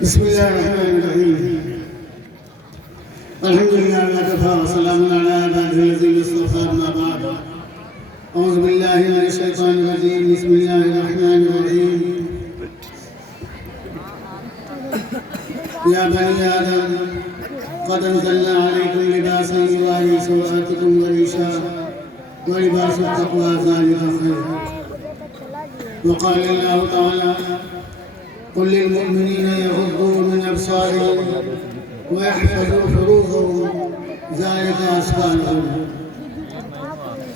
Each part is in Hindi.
बिस्मिल्लाहिर्रहमानिर्रहीम अल्हम्दुलिल्लाह वकफ़ा वस्सलामुन अला इबादिहिल मुस्तफ़ा अम्मा बाद औज़ु बिल्लाहि मिनश शैतानिर रजीम बिस्मिल्लाहिर्रहमानिर्रहीम या बनी आदम क़द अंज़लना अलैकुम लिबासन युवारी सौआतिकुम व रिशा व लिबासुत तक़वा ज़ालिका खैर वक़ाल अल्लाहु तआला कुल लिलमुमिनीन यग़ुद्दू मिन अब्सारिहिम वयहफ़ज़ू फ़ुरूजहुम ज़ालिका अज़का लहुम।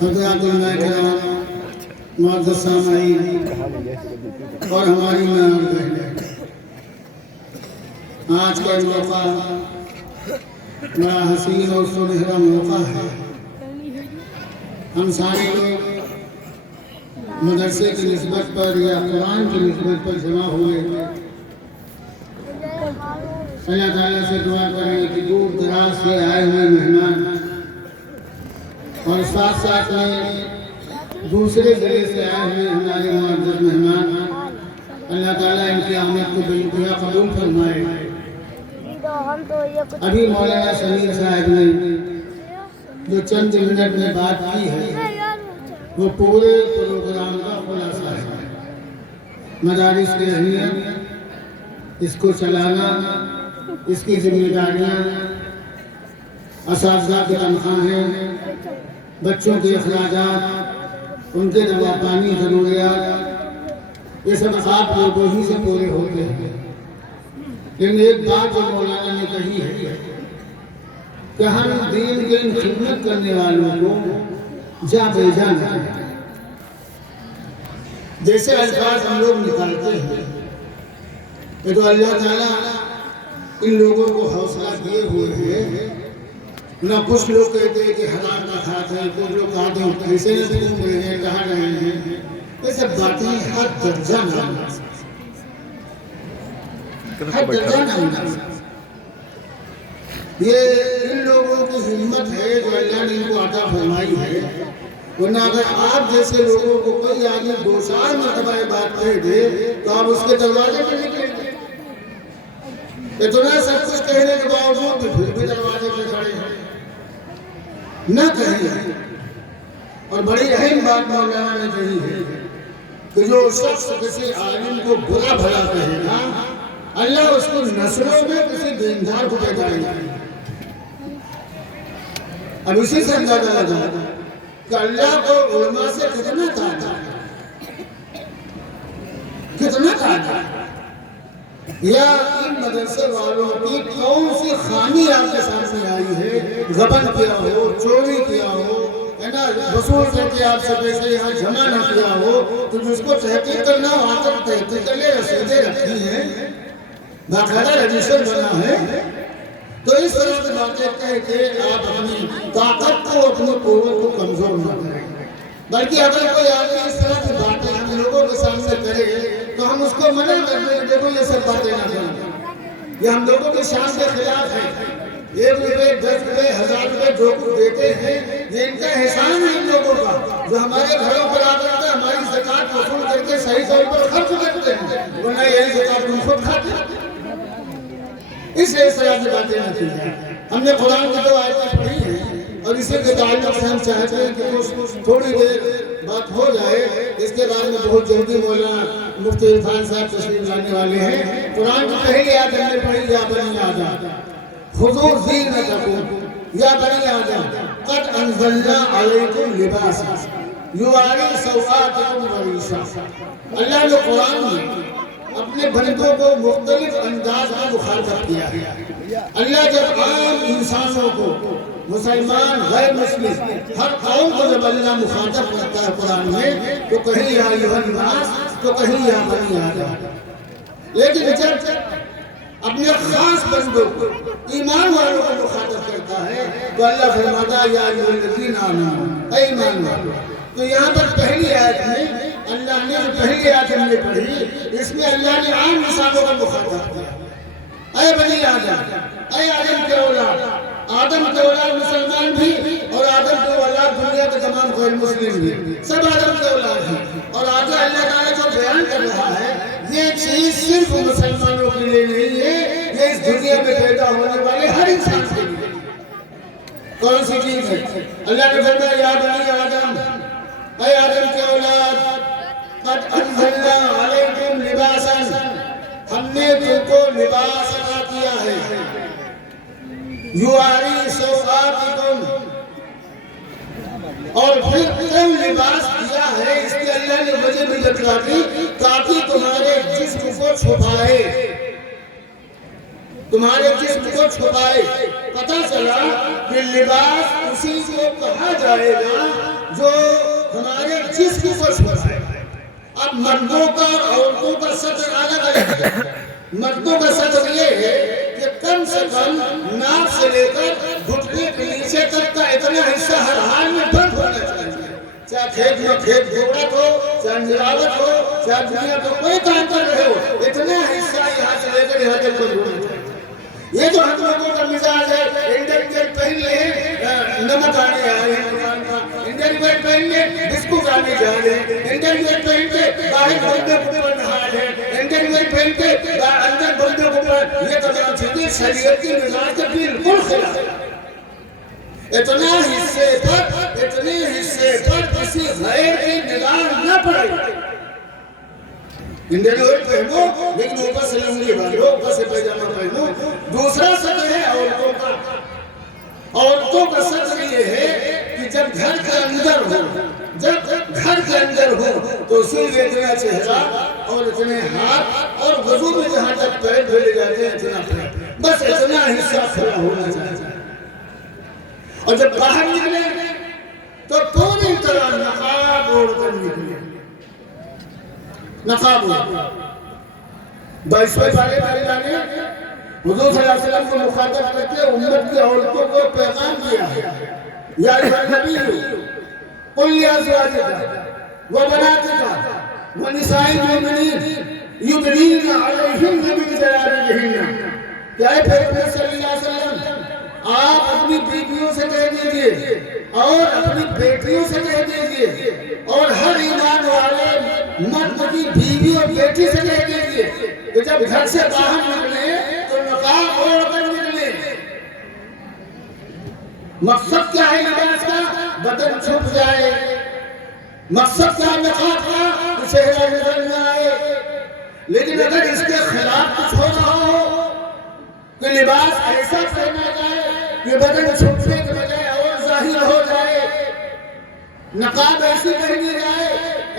हज़रातुल किराम, मुअज़्ज़ज़ सामईन और हमारी माँ और बहनें, आज का मौका बड़ा हसीन और सुनहरा मौका है। हम सारे लोग मदरसे की निस्बत पर या कुरान की निस्बत पर जमा हुए अल्लाह ताला से दुआ करें कि दूर दराज से आए हुए मेहमान और साथ साथ में दूसरे ज़िले से आए हुए हमारे मुअज़्ज़ज़ मेहमान, अल्लाह ताला इनकी आमद को बेइंतहा कबूल फरमाए। अभी मौलाना समीर साहब ने जो चंद मिनट में बात की है वो पूरे प्रोग्राम का खुलासा है। मदारिस की अहमियत, इसको चलाना, इसकी जिम्मेदारियाँ, असातिज़ा की तनख्वाहें, बच्चों के अखराजात, उनके दवा पानी ज़रूरियात, ये सब आप लोगों ही से पूरे होते हैं। लेकिन एक बात जो मौलाना ने कही है कि हम दीन की खिदमत करने वालों को जा बेजा नहीं, जैसे अल्फाज हम लोग निकालते हैं ये तो अल्लाह ताला इन लोगों को हौसला दिए हुए हैं ना। कुछ लोग कहते हैं कि हज़ार का खाते हैं, कुछ लोग कहते हैं पैसे नहीं घूम रहे हैं, कहाँ रहे हैं। ये सब बातें हर दर्जा नहीं, ये इन लोगों की हिम्मत है जो अल्लाह ने इनको अता फरमाई है। वरना अगर आप जैसे लोगों को कोई आदमी दो चार मरतबा बात कह दे तो आप उसके दरवाजे पे निकले। इतना सब कुछ कहने के बावजूद भी फिर भी दरवाजे पे खड़े हैं, न कहें। और बड़ी अहम बात मौलाना ने कही है कि जो शख्स किसी आलिम को बुरा भला कहेगा अल्लाह उसको नस्लों में किसी दीनदार को पैदा करेगा। अब इसी से अंदाजा लगा कि अल्लाह को उलमा से कितना ताक़त, कितना ताक़त, या इन मदरसे वालों की कौन सी खामी आपके सामने आई है। गबन किया हो, चोरी किया हो, है ना, वसूल करके आपसे पैसे यहाँ जमा ना किया हो, तो जिसको तहकीक करना हो आकर तहकीक कर ले, रसीदें रखी हैं, बाकायदा रजिस्टर बना है। तो इस तरह की बातें कह के आप अपनी ताकत को, अपनी कुव्वत को कमजोर न करें। बल्कि अगर कोई आदमी इस तरह की बातें हम लोगों के सामने करे तो हम उसको मना कर दें, देखो ये सब बातें ना करें, ये हम लोगों की शान के खिलाफ है। 1 रुपये, 10 रुपये, 1000 रुपये जो कुछ देते हैं ये इनका एहसान है इन लोगों का, जो हमारे घरों पर आकर के हमारी ज़कात वसूल करके सही तौर पर खर्च करते हैं, वरना यही ज़कात हम खुद खाते हैं। इसलिए इस तरह की बातें न की जाए। हमने कुरान की 2 आयतें पढ़ी हैं और इसी के ताल्लुक से हम चाहते हैं कि कुछ थोड़ी देर बात हो जाए। इसके बाद में बहुत जल्दी मौलाना मुफ्ती इरफान साहब तशरीफ लाने वाले हैं। कुरान की पहली आयत हमने पढ़ी, या बनी आदम खुज़ू ज़ीनतकुम, या बनी आदम क़द अंज़लना अलैकुम लिबासन युवारी सौआतिकुम व रिशा। अल्लाह ने कुरान में अपने बंदों को मुख्तलिफ अंदाज में मुखातब किया है। अल्लाह जब आम इंसानों को, मुसलमान गैर मुस्लिम हर कौम को जब अल्लाह मुखातब करता है कुरान में, तो कहीं या अय्युहन नास, तो कहीं या बनी आदम। लेकिन जब अपने खास बंदों को, ईमान वालों को मुखातब करता है तो अल्लाह फरमाता है या अय्युहल्लज़ीना आमनू, ऐ ईमान वालों। तो यहाँ पर पहली आयत में अल्लाह ने, पहली आयत हमने पढ़ी, इसमें अल्लाह ने आम इंसानों को मुखातब किया, ऐ बनी आदम, ऐ आदम के औलाद। आदम के औलाद मुसलमान भी और आदम के औलाद दुनिया के तमाम गैर मुस्लिम भी, सब आदम के औलाद हैं। और आगे अल्लाह ताला जो बयान कर रहा है ये चीज सिर्फ मुसलमानों के लिए नहीं है, दुनिया में पैदा होने वाले हर इंसान के लिए। कौन सी चीज है? अल्लाह ने फरमाया या बनी आदम, ऐ आदम के औलाद, कद अंज़लना अलैकुम लिबासन, हमने तुमको लिबास अता किया है, युवारी सौआतिकुम, और फिर क्यों लिबास दिया है इसकी अल्लाह ने वजह भी बतला दी ताकि तुम्हारे जिस्म को छुपाए, तुम्हारे जिस्म को छुपाए। पता चला कि लिबास उसी को कहा जाएगा जो हमारे जिस्म को छुपाए। अब मर्दों का और औरतों का सत्र अलग अलग है। मर्दों का सत्र ये है कि कम से कम नाक से लेकर घुटने के नीचे तक का इतना हिस्सा हर हाल में बंद होना चाहिए। चाहे खेत में खेत गोबरत हो, चाहे मिलावट हो, चाहे दुनिया को कोई काम कर रहे हो, इतना हिस्सा यहाँ से लेकर यहाँ तक बंद होना चाहिए। ये जो हम लोगों का मिजाज है, इंडियन गेट पहन ले, नमक आने आ रहे हैं दुकान का, इंडियन गेट पहन ले, बिस्कुट आने जा रहे हैं, इंडियन गेट पहन के बाहर बंदे के ऊपर नहा रहे हैं, इंडियन गेट पहन के अंदर बंदे के ऊपर, ये तमाम चीजें शरीयत के मिजाज के बिल्कुल खिलाफ है। इतने हिस्से पर किसी गैर की निगाह न पड़े। इंडियन ऑयल पहनो लेकिन ऊपर से लुंगी बांधो, ऊपर से पैजामा पहनो। दूसरा सत्र है औरतों का। औरतों का सत्र ये है कि जब घर के अंदर हो तो सिर्फ इतना चेहरा और इतने हाथ और वजू में जहाँ तक पैर धोले जाते हैं इतना पैर, बस इतना हिस्सा खुला होना चाहिए। और जब बाहर निकले तो पूरी तरह नकाब ओढ़कर निकले। नकाब 22वें पारे में हुजूर सल्लल्लाहु अलैहि वसल्लम को मुखातब करके उम्मत की औरतों को पैगाम दिया है, या अय्युहन नबी कुल लिअज़वाजिका व बनातिका व निसाइल मुमिनीन युदनीना अलैहिन्ना मिन जलाबिबिहिन्ना। क्या है पैगंबर सल्लल्लाहु अलैहि वसल्लम, आप अपनी बीवियों से कह दीजिए और अपनी बेटियों से कह दीजिए और हर ईमान वाले मर्द की बीवी और बेटी से कह दीजिए कि जब घर से बाहर निकले तो नकाब ओढ़कर निकले। मकसद क्या है लिबास का? बदन छुप जाए। मकसद क्या है नकाब का? चेहरा नजर न आए। लेकिन अगर इसके खिलाफ कुछ हो रहा हो कि लिबास ऐसा पहना जाए कि बदन छुपने के बजाय और जाहिर हो जाए, नकाब ऐसी पहनी जाए,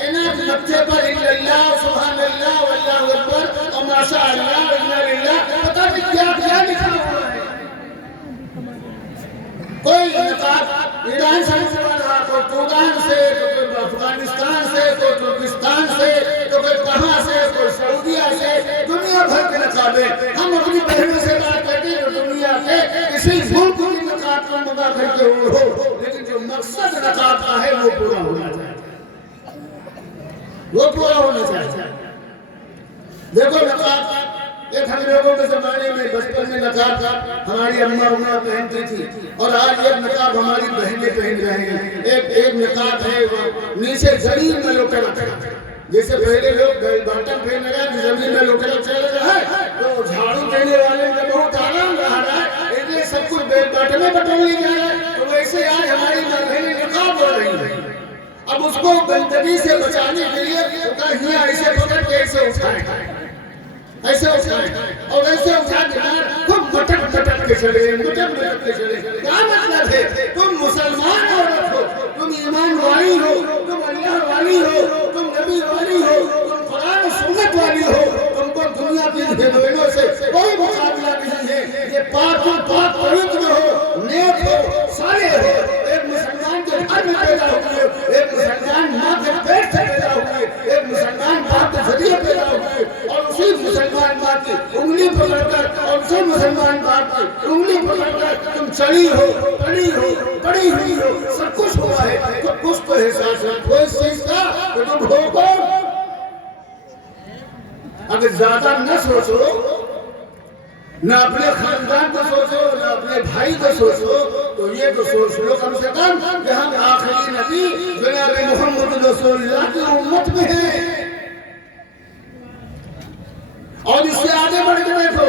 इनाम मत्थे पर इल्लल्लाह सुभानअल्लाह वल्लाहु अकबर और माशाअल्लाह व इन्ना लिल्लाह, पता नहीं क्या क्या लिखा हुआ है। कोई नकाब ईरान से निकल रहा, कोई तुर्कान से, तो कोई अफगानिस्तान से, कोई तुर्किस्तान से, तो कोई कहाँ से, कोई सऊदीया से, दुनिया भर के नकाबे। हम अपनी बहनों से बात करते हैं तो दुनिया के किसी मुल्क की नकाब का मदा करते हुए हो, लेकिन जो मकसद नकाब का है वो पूरा होना चाहिए, वो पूरा होना चाहिए। देखो नकाब एक हम लोगों के जमाने में बचपन में नकाब हमारी अम्मा पहनती थी और आज एक नकाब हमारी बहनें पहन रहे हैं। एक नकाब है वो नीचे जमीन में लोटे रखा, जैसे पहले लोग बर्तन पहन रहे हैं जमीन में लोटे चल रहे हैं, तो झाड़ू देने वाले का बहुत आराम रहा है, इसलिए सब कुछ बेलबाटे में बटोर ली जा रहा है। तो वैसे आज हमारी बहनें नकाब हो रही है। अब उसको गंदगी से बचाने के लिए ऐसे पकड़ के ऐसे उठाए, ऐसे उठाए और ऐसे उठा के खूब मटक के चले। क्या मतलब है? तुम मुसलमान औरत हो, तुम ईमान वाली हो, तुम अल्लाह वाली हो, तुम नबी वाली हो, तुम कुरान सुन्नत वाली हो, तुमको दुनिया की भेदों से कोई मुकाबला नहीं है। ये पाक पवित्र हो, नेक हो, साले हो, एक मुसलमान के घर में पैदा हुए, एक मुसलमान माँ के पेट से पैदा हुए, एक मुसलमान बाप के जरिए पैदा हुए और उसी मुसलमान माँ की उंगली पकड़कर और उसी मुसलमान बाप की उंगली पकड़कर तुम चली हो, पड़ी हुई हो, सब कुछ हुआ है, तो कुछ तो एहसास रखो इस चीज का तो तुम भोगो। अगर ज्यादा न सोचो, न अपने खानदान को सोचो, न अपने भाई को सोचो, तो ये तो सोच लो कम से कम कि हम आखिरी नबी जनाब मोहम्मद रसूलुल्लाह की उम्मत में हैं। और इससे आगे बढ़ के देखो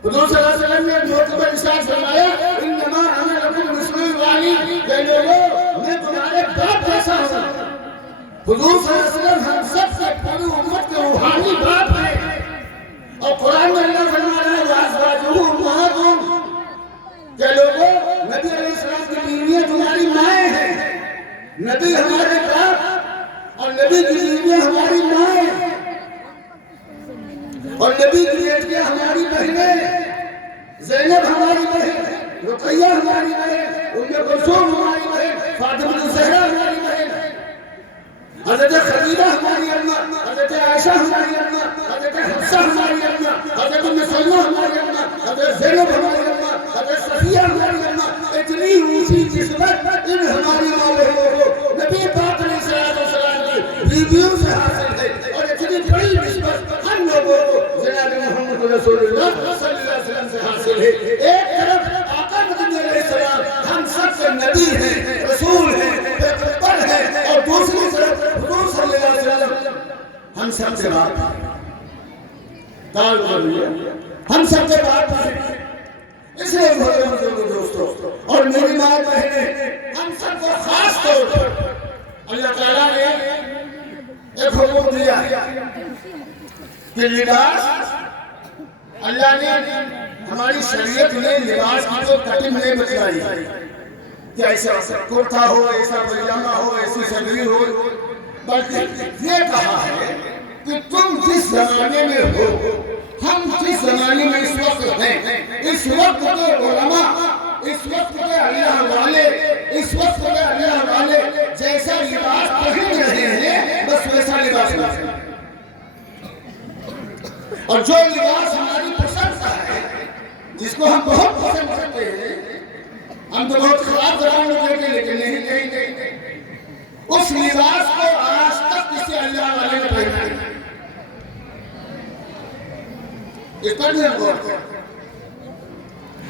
हुजूर सल्लल्लाहु अलैहि वसल्लम ने एक मौके पर इरशाद फरमाया, इन्नमा अना लकुम मिस्लुल वाली, ये लोगों मैं तुम्हारे बाप जैसा हूं। हुजूर सल्लल्लाहु अलैहि वसल्लम हम सब से पूरी उम्मत के रूहानी बाप हैं। और कुरान में अल्लाह फरमा रहा है, वाज़वाजुहु उम्महातुहुम, ये लोगों नबी अलैहिस्सलाम की बीवियां तुम्हारी माएं हैं। नबी हमारे बाप और नबी की बीवियां हमारी माएं और नबी की बेटियां हमारी बहनें। ज़ैनब हमारी बहन, रुक़ैया हमारी बहन, उम्मे कुलसूम हमारी बहन, फातिमा ज़हरा हमारी बहन, हज़रत खदीजा हमारी अम्मा, हज़रत आयशा हमारी अम्मा, हज़रत हफ्सा हमारी अम्मा, हज़रत उम्मे सलमा हमारी अम्मा, हज़रत ज़ैनब हमारी अम्मा, हज़रत सफिया हमारी अम्मा। इतनी ऊंची निस्बत इन हमारी माँ बहनों को नबी पाक अलैहिस्सलाम की बीवियों से हासिल है। और इतनी बड़ी निस्बत हम लोगों को जनाब मोहम्मद रसूलुल्लाह सल्लल्लाहु अलैहि वसल्लम से हासिल है। एक तरफ आका मदनी अलैहिस्सलाम हम सब से नबी हैं, रसूल हैं, पैगंबर हैं, और दूसरी तरफ हुजूर सल्लल्लाहु अलैहि वसल्लम हम सब से बाप हैं। हम सब से बाप हैं। इसलिए दोस्तों और मेरी माँ बहनें, हम सबको खास तौर पर अल्लाह ताला ने एक हुक्म दिया कि लिबास, अल्लाह ने हमारी शरीयत में लिबास की तो कटिंग नहीं बतलाई कि ऐसा कुर्ता हो, ऐसा पैजामा हो, ऐसी सदरी हो, बल्कि ये कहा है कि तुम जिस जमाने में हो, हम जिस जमाने में इस वक्त हैं, इस वक्त के उलमा, इस वक्त के अल्लाह वाले, इस वक्त के अल्लाह वाले जैसा लिबास पहन रहे हैं, बस वैसा लिबास पहने। और जो लिबास हमारी पसंद का है, जिसको हम बहुत पसंद करते हैं, हम तो बहुत खराब जबान में कहते हैं, लेकिन नहीं, उस लिबास को आज तक किसी अल्लाह वाले ने पहना नहीं। इस पर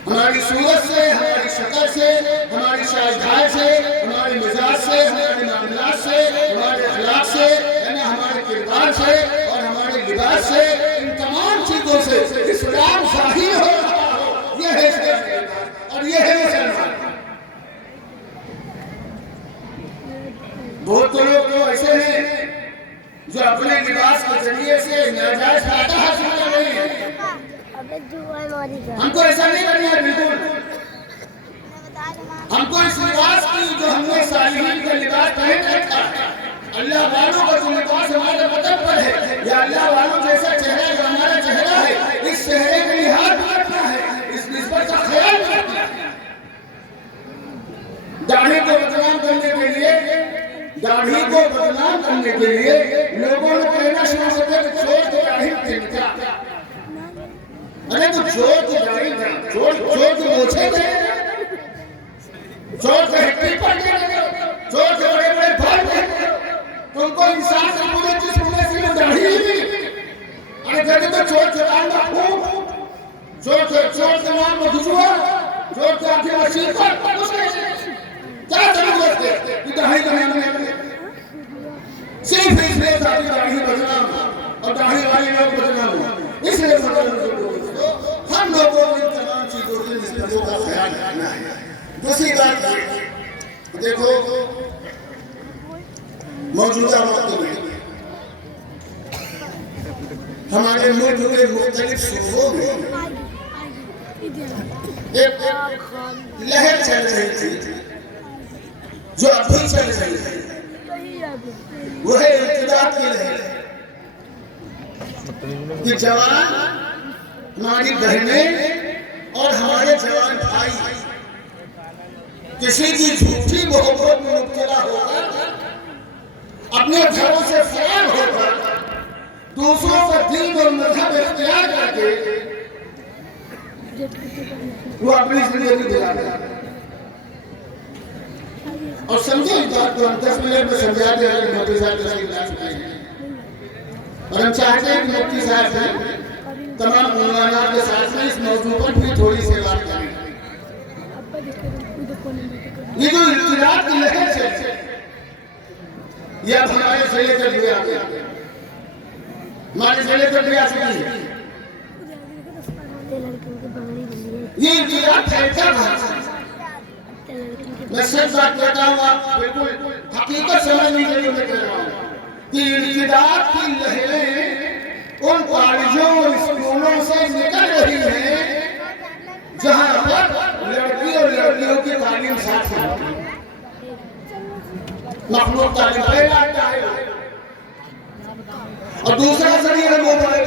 हमारी सूरत से, हमारी शक्ल से, हमारी शायदाई से, हमारे मिजाज से, हमारे मामलात से, हमारे अखलाक से, यानी हमारे किरदार से और हमारे लिबास से, इन तमाम चीजों से इस्लाम ज़ाहिर हो रहा हो, ये है इस्लाम और ये है मुसलमान। बहुत लोग तो ऐसे हैं जो अपने लिबास के जरिए से नाजायज फायदा हासिल कर रहे हैं। हमको ऐसा नहीं करना है, बिल्कुल। हमको इस लिबास की, जो हमने सालिहीन का लिबास पहन रखा है, अल्लाह वालों का जो लिबास हमारे बदन पर है, या अल्लाह वालों जैसा चेहरा जो हमारा चेहरा है, इस चेहरे का लिहाज रखना है, इस निस्बत का ख्याल रखना है। दाढ़ी को बदनाम करने के लिए, दाढ़ी को बदनाम करने के लिए लोगों ने कहना शुरू कर दिया कि चोर की दाढ़ी तिनका। अरे तो चोर की दाढ़ी था, चोर की मोछे थे, चोर के हड्डी पर चोर के बड़े बड़े बाल थे, तुमको इंसान से पूरे जिस्म में सिर्फ दाढ़ी ही थी। अरे कहते तो चोर के नाम का फूक, चोर के नाम का घुसुआ, चोर के आंखें में सीखा, क्या जरूरत है कि दाढ़ी का नाम है? सिर्फ इसलिए दाढ़ी बदनाम और दाढ़ी वाले लोग बदनाम हुआ। इसलिए हम लोगों को इन तमाम चीजों की निस्बतों का ख्याल रखना है। दूसरी बात देखो, मौजूदा वक्त में हमारे मुल्क के मुख्तलिफ सूबों में एक लहर चल रही थी, जो अभी चल रही है, वो है इत्तेफाक की लहर। कि जवान, हमारी बहनें और हमारे जवान भाई किसी की झूठी मोहब्बत में मुब्तला होकर, अपने घरों से फरार होकर, दूसरों का दीन और मजहब इख्तियार करके वो अपनी जिंदगी गुजार रहे हैं। और समझे इस बात को, हम 10 मिनट में समझा दे रहे हैं। मोदी साहब और हम चाहते हैं कि मुफ्ती साहब हैं तमाम उन्वानात के साथ में इस मौजू पर भी थोड़ी सी बात करें। ये जो इख्तिलाफ की लहर है, ये अब हमारे जिले तक भी आ गया, हमारे जिले तक भी आ चुकी है। ये इंतजार फैलता था। मैं सच बात कहता हूँ, आप बिल्कुल हकीकत समझ नहीं रही, मैं कह रहा हूँ कि इंतजार की लहरें उन कॉलेजों और स्कूलों से निकल रही हैं जहाँ पर लड़की और लड़कियों की तालीम साथ होती है। मखलूक तालीम पहला है और दूसरा जरिया है मोबाइल।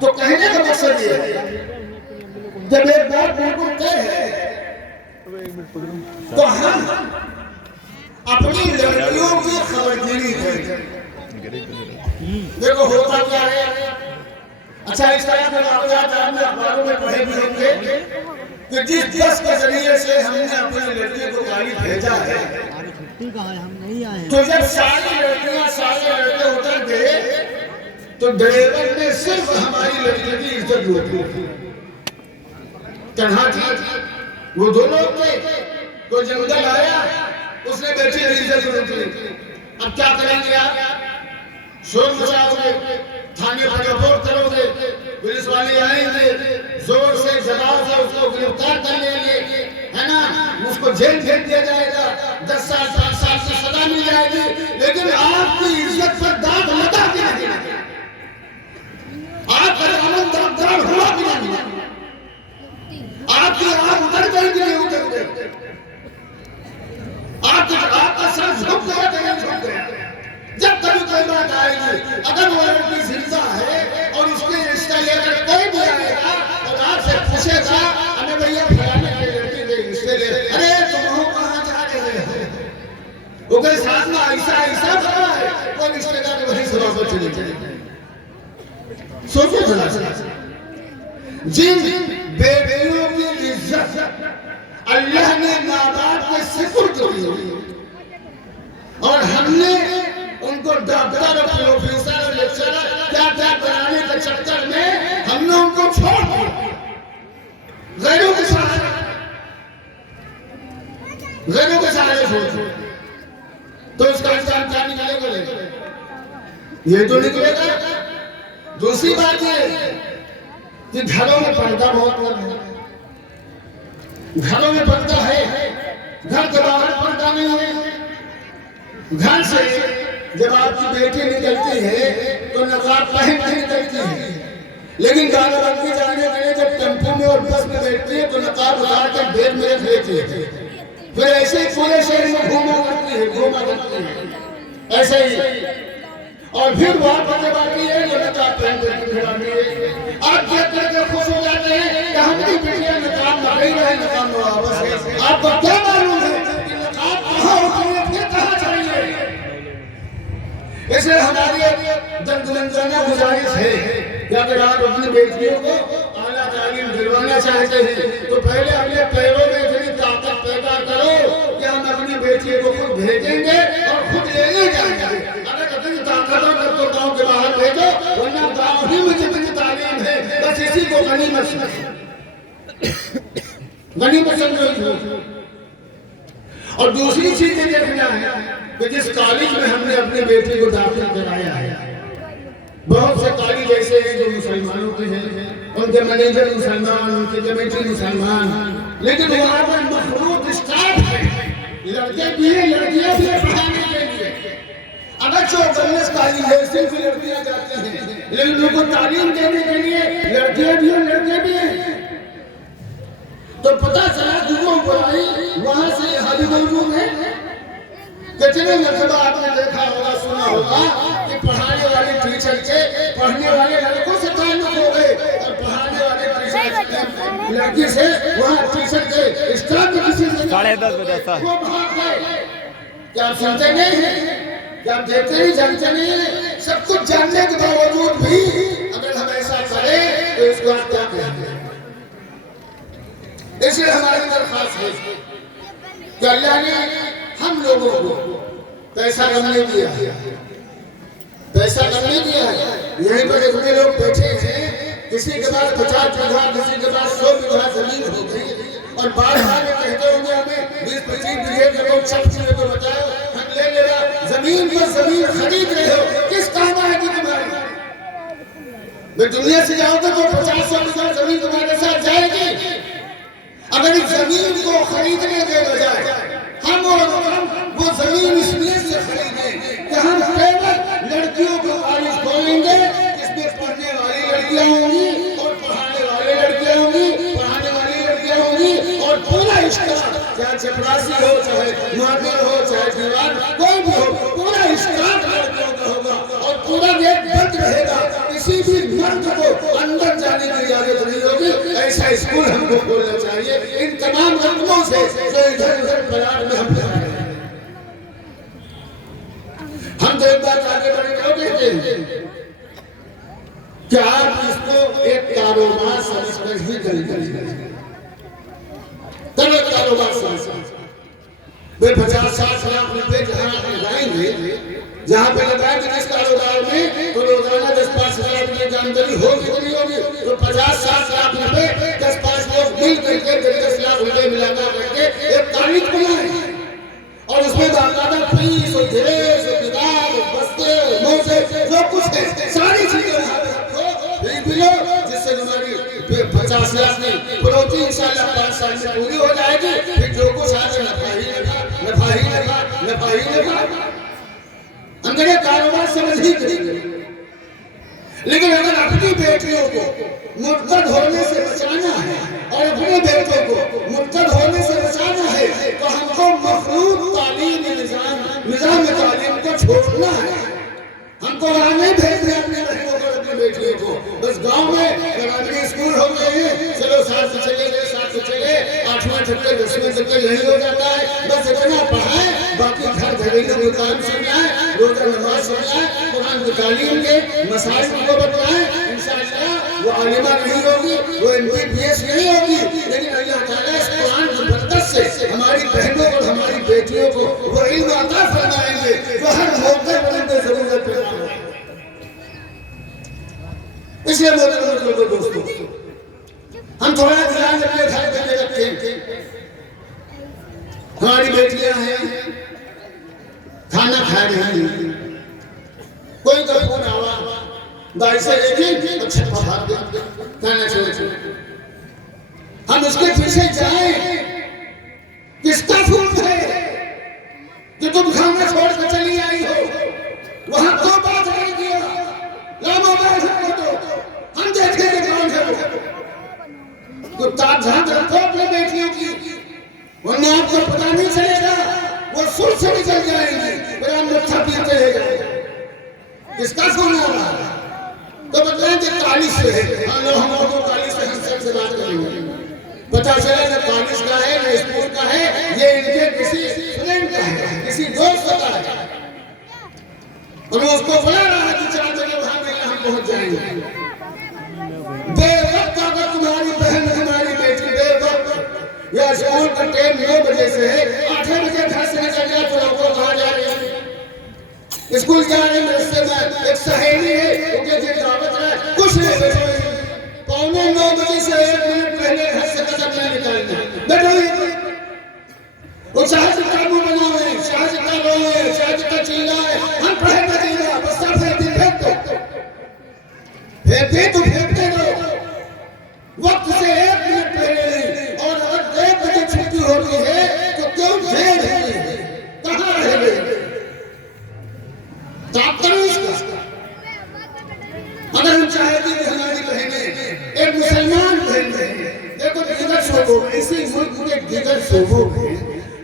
तो कहने का मकसद ये है, जब एक बात बिल्कुल तय है तो हम अपनी लड़कियों की खबरगिरी करें। देखो होता क्या है, अच्छा इस तरह के वाक़यात आपने अखबारों में पढ़े भी होंगे कि जिस बस के जरिए से हमने अपनी लड़की को गाड़ी भेजा है, तो जब सारी लड़कियां सारे लड़के उतर गए तो ड्राइवर ने सिर्फ हमारी लड़की की इज्जत रोकी। कहाँ थी? वो दो लोग थे, कोई जंगल आया, उसने बेटी की इज्जत रोकी। अब क्या करेंगे आप? शोर मचाओगे, थाने पर रिपोर्ट करोगे, पुलिस वाले आएंगे, जोर से जवाब से उसको गिरफ्तार कर लेंगे, है ना, उसको जेल भेज दिया जाएगा, 10 साल 5 साल की सजा मिल जाएगी, लेकिन आपकी इज्जत पर दाग लगा के नहीं, आपका दामन दागदार हुआ कि नहीं, आपकी आंख उतर गई कि नहीं उतर गई, आपका सर झुक गया कि नहीं झुक गया। जब कभी कोई बात आएगी, अगर वो लड़की जिंदा है और उसके रिश्ता लेकर कोई भी आएगा और आपसे पूछेगा, अरे भैया फलाने की लड़की के रिश्ते ले, अरे तुम कहाँ जा रहे हो, वो कहीं साथ में ऐसा ऐसा खड़ा है, कोई रिश्तेदार वही सभा पर चले जाए। सोचो जरा, जिन बेटियों की इज्जत अल्लाह ने माँ बाप के सिपुर्द की और हमने उनको डॉक्टर और प्रोफेसर और लेक्चरर क्या क्या कराने के चक्कर में हमने उनको छोड़ दिया, गैरों के सहारे छोड़ दिया, तो उसका इंसान क्या निकलेगा? ये तो निकलेगा। दूसरी बात ये कि घरों में पर्दा बहुत कम है, घरों में पर्दा है, घर के बाहर पर्दा नहीं है। घर से जब आपकी बेटी निकलती है तो नकाब पहन के निकलती है, लेकिन गाना बन के जाने के लिए जब टेम्पो में और बस में बैठती है तो नकाब उतार कर बैग में रख लेती है, फिर ऐसे ही पूरे शहर में घूमा करती है ऐसे ही, और फिर वहां पर बाकी है वो नकाब पहन कर खिलाती है। आप देख करके खुश हो जाते हैं कि हमारी बेटियां नकाब मार रही है, नकाब वापस है। आपको क्या मालूम है कि नकाब कहाँ होती है, फिर कहाँ चाहिए? इसलिए हमारी दंडना गुजारिश है कि अगर आप अपनी बेटियों को आला तालीम दिलवाना चाहते हैं तो पहले अपने पैरों में इतनी ताकत पैदा करो कि हम अपनी बेटियों को खुद भेजेंगे और खुद लेने जाएंगे। अगर अपनी ताकत हो तो गाँव के बाहर भेजो, वरना गाँव ही में जितनी तालीम है बस इसी को गनीमत समझो। और दूसरी चीज ये देखना है कि जिस कॉलेज में हमने अपने बेटे को दाखिल कराया है, बहुत से कॉलेज ऐसे हैं जो मुसलमानों के हैं, उनके मैनेजर मुसलमान, उनके कमेटी मुसलमान, लेकिन वहाँ पर मखलूक स्टाफ है, लड़के भी हैं लड़कियाँ भी हैं पढ़ाने के लिए। अगर 14 कॉलेज है सिर्फ लड़कियाँ जाती हैं, लेकिन उनको तालीम देने के लिए लड़कियाँ भी हैं लड़के भी हैं। तो पता चला दुनिया बुराई वहाँ से हावी मौजूद है। कितने मरतबा आपने देखा होगा, सुना होगा कि पढ़ाने वाले टीचर के पढ़ने वाले लड़कों से ताल्लुक हो गए और पढ़ाने वाले लड़की से वहाँ टीचर के स्टाफ में किसी से 10:30 बजे वो भाग गए। क्या आप सुनते नहीं हैं? क्या आप देखते नहीं, जानते नहीं हैं? सब कुछ जानने के बावजूद भी अगर हम ऐसा करें तो इसको आप क्या कहेंगे? इसलिए हमारी दरख्वास्त है कि अल्लाह ने हम लोगों को पैसा कम नहीं दिया है, पैसा कम नहीं दिया है। यहीं पर इतने लोग बैठे हैं, किसी के पास 50 बीघा, किसी के पास 100 बीघा जमीन होगी और बार बार कहते होंगे हमें 20-25 बीघे के लोग सब्सिडी को बचाओ, हम ले लेगा। जमीन पर जमीन खरीद रहे हो, किस काम आएगी तुम्हारी? वे दुनिया से जाओगे तो 50-100 बीघा जमीन तुम्हारे साथ जाएगी। अगर इस जमीन को खरीदने के बजाय हम और वो जमीन इसलिए से खरीदें कि हम केवल लड़कियों को कॉलेज खोलेंगे जिसमें पढ़ने वाली लड़कियां होंगी और पढ़ाने वाले लड़कियां होंगी, पढ़ाने वाली लड़कियां होंगी, और पूरा स्टाफ, चाहे चपरासी हो, चाहे मार्डर हो, चाहे दीवान, कोई भी हो, पूरा स्टाफ लड़कियों का होगा और पूरा गेट बंद रहेगा। किसी भी मर्द को अंदर जाने की इजाजत नहीं होगी। ऐसा स्कूल हमको खोलना चाहिए इन तमाम रकमों से जो इधर उधर बाजार में हम लगा रहे हैं। हम तो एक बात आगे बढ़ के कहते हैं कि आप इसको एक कारोबार समझकर ही करेंगे, तब एक कारोबार समझ वे 50-60 लाख रुपए जहाँ आप लगाएंगे, जहाँ पे लगाएंगे जिस कारोबार में, तो रोजाना 10-5 हजार रुपए की आमदनी होगी कि नहीं होगी, तो 50-60 लाख रुपए 10-5 लोग मिल करके 10 लाख रुपए मिलाकर करके एक कॉलेज बनाए और उसमें बाकायदा फीस और ड्रेस और किताब और बस्ते और मोजे जो कुछ है सारी चीजें वहाँ पे रखो, फीस भी लो, जिससे तुम्हारी 50 लाख नहीं फिरौती इंशाल्लाह 5 साल में पूरी हो जाएगी। फिर जो कुछ आगे नफा ही लगा, नफा ही लगा, नफा ही लगा। अंदर कारोबार समझ ही करेंगे। लेकिन अगर अपनी बेटियों को मुर्तद होने से बचाना है और अपने बेटों को मुर्तद होने से बचाना है तो हमको मखलूत तालीम निजाम तालीम को छोड़ना है। हमको वहां नहीं भेजना अपने बच्चों को, अपने बेटियों को। बस गांव में प्राइमरी स्कूल हो गए हैं, चलो 7 से चले गए, 7 से चले 8वां तक के 10वें तक के यही हो जाता है। बस इतना पढ़ाए, बाकी घर घरेलू के काम समझाए, रोजा नमाज समझाए, कुरान की तालीम के मसाइल को बताएं। इंशाअल्लाह वो आलिमा नहीं होगी, वो MBBS नहीं होगी, लेकिन अल्लाह ताला इस कुरान की बरकत से हमारी बहनों और हमारी बेटियों को वो इल्म अता फरमाएंगे जो हर मौके पर उनकी जरूरत है। इसलिए मोहतरम दोस्तों, हम थोड़ा ध्यान अपने घर के लिए रखें। हमारी बेटियां हैं, खाना खा रही हैं, कोई तो फोन आवा, दाई से लेके अच्छा पढ़ा दे, खाना छोड़, हम उसके पीछे जाएं। किसका फोन है कि तुम खाना छोड़ कर चली आई हो? वहां तो बात नहीं किया, लामा बैठ दो, हम देखेंगे कौन है वो। तो झांक रखो अपने बेटियों की, वरना आपको पता नहीं चलेगा, वो सुर से निकल जाएंगे, मेरा मत्था पीते रहेगा। किसका फोन आ रहा है? तो बताएं कि 40 से है। हम लोग 40 से हम सबसे बात करेंगे, पता चला कि 40 का है या स्कूल का है, ये इनके किसी फ्रेंड का है, किसी दोस्त का है, और वो उसको बुला रहा है कि 4 जगह वहां पे हम पहुंच जाएंगे। बेवक्त अगर तुम्हारी बहन हमारी बेटी बेवक्त या स्कूल का टाइम 9 बजे से है, 8 बजे घर से निकल जाए तो आपको कहा जा रही है स्कूल जाने में रस्ते में एक सहेली है, वो कहती है दावत है, कुछ नहीं बैठो, 9:15 बजे से 1 मिनट पहले घर से कदम नहीं निकालना, बैठो। वो चाहे जितना मुंह बनावे, चाहे जितना रोए, चाहे जितना चिल्लाए, हम पढ़े बजेगा, बस सब फेंकते तो फेंकते रहो, वक्त से 1 मिनट पहले नहीं। और अगर 1 बजे छुट्टी होती है तो क्यों देर होती है? कहाँ रह गए? अगर हम चाहते हैं हमारी बहनें एक मुसलमान बहन रहे, देखो दीगर शोबों में, इसी मुल्क के दीगर शोबों में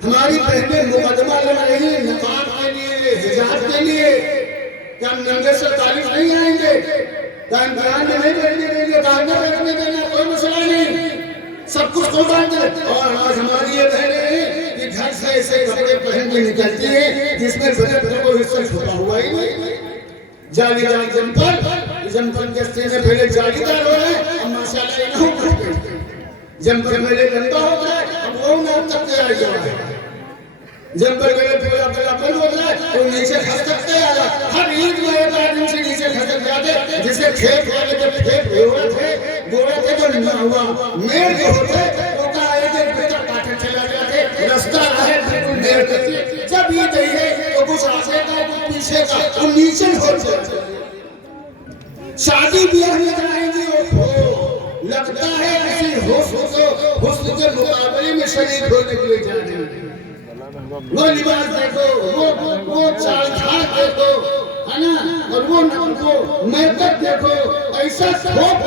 हमारी बहनें मुकदमा लड़ रही है नकाब के लिए, हिजाब के लिए। क्या हम नंगे से तारीफ नहीं आएंगे? बयान में नहीं बैठने देंगे, बाहर में बैठने देना, कोई मसला नहीं, सब कुछ कुर्बान दे। और आज हमारी ये बहनें हैं कि घर से ऐसे कपड़े पहन के निकलती है जिसमें बजट को हिस्सा छुपा हुआ ही नहीं। जालीदार जंपर के स्टेज पहले जालीदार हो रहा है, अब माशाल्लाह इनको जंपर मेरे लंबा हो गया है, अब वो नाम तक के आ गया। जंपर मेरे पूरा गला बंद हो गया है, तो नीचे खसकते आ रहा। हर ईद में एक आदमी से नीचे खसक जाते, जिसे खेत वाले जब खेत गोरा थे तो ना हुआ मेड़ जो होते वो का एक बेटा काटे चला जाते, रास्ता है बिल्कुल मेड़ करती। जब ये गई है तो कुछ आगे का कुछ पीछे का, तो नीचे हो जाते। शादी ब्याह में जाएंगे वो लगता है ऐसी हुस्न के मुकाबले में शरीक होने के लिए जा रहे हैं। वो लिबास देखो, वो चाल ढाल देखो, है ना, और वो मेकअप देखो, ऐसा थोप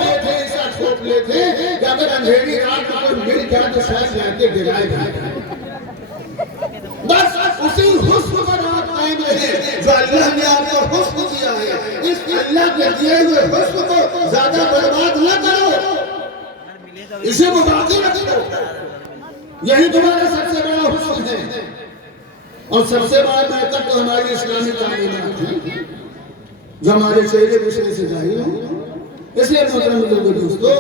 लेते कि अगर अंधेरी रात को मिल जाए तो शायद जाके गिराएगा। बस उसी हुस्न पर आप कायम रहे जो अल्लाह ने आपको हुस्न दिया है। इस अल्लाह के दिए हुए हुस्न को ज्यादा बर्बाद न करो, इसे बाकी रखो। यही तुम्हारा सबसे बड़ा हुस्न है और सबसे बड़ा बरकत तो हमारी इस्लामी तालीमात है जो हमारे चेहरे विषय से जाहिर हो। इसलिए मोहतरम दोस्तों,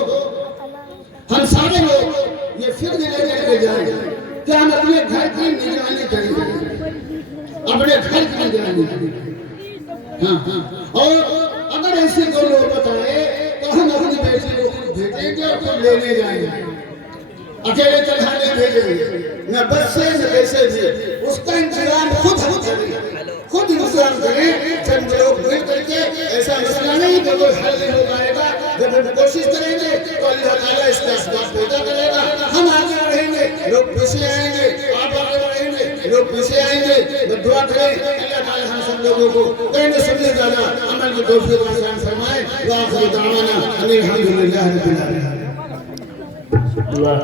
हम सारे लोग ये फिक्र लेकर जाए कि हम अपने घर की निगरानी करेंगे, अपने घर की निगरानी करेंगे। हाँ, और अगर ऐसे कोई लोग बताए तो हम अपनी बेटी को खुद भेजेंगे और खुद लेने जाएंगे, अकेले तनहा नहीं भेजेंगे, न बस से न पैसे से। उसका इंतजाम खुद हम करेंगे, खुद इंतजाम करें। चंद लोग मिल करके ऐसा मसला नहीं कि कोई हल नहीं हो पाएगा। जब हम कोशिश करेंगे तो अल्लाह ताला इसका असबाब पैदा करेगा। हम आगे बढ़ेंगे, लोग पीछे आएंगे, आप आगे बढ़ेंगे, लोग पीछे आएंगे। दुआ करें अल्लाह ताला हम सब लोगों को कहने सुनने वाला अमल की तौफीक आसान फरमाए। व आखिर दावाना अनिल हम्दुलिल्लाह रब्बिल आलमीन।